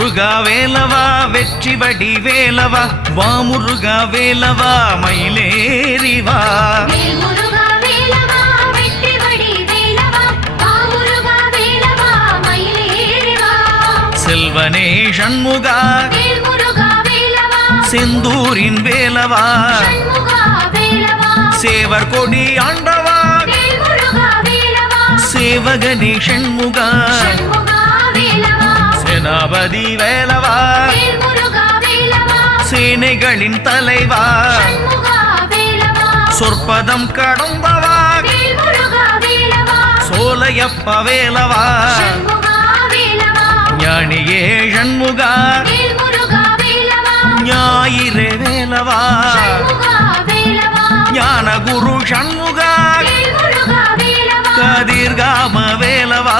முருகா வேலவா வெற்றி வடி வேலவா வா முருகா வேலவா மயிலேறிவா செல்வனே சண்முகா செந்தூரின் வேலவா சேவர் கொடி ஆண்டவா சேவகனே சண்முகா சேனாபதி வேலவா சேனைகளின் தலைவா சொற்பதம் கடந்தவா சோலையப்ப வேலவா ஞானியே சண்முகா ஞாயிறே வேலவா ஞான குரு சண்முகா கதிர்காம வேலவா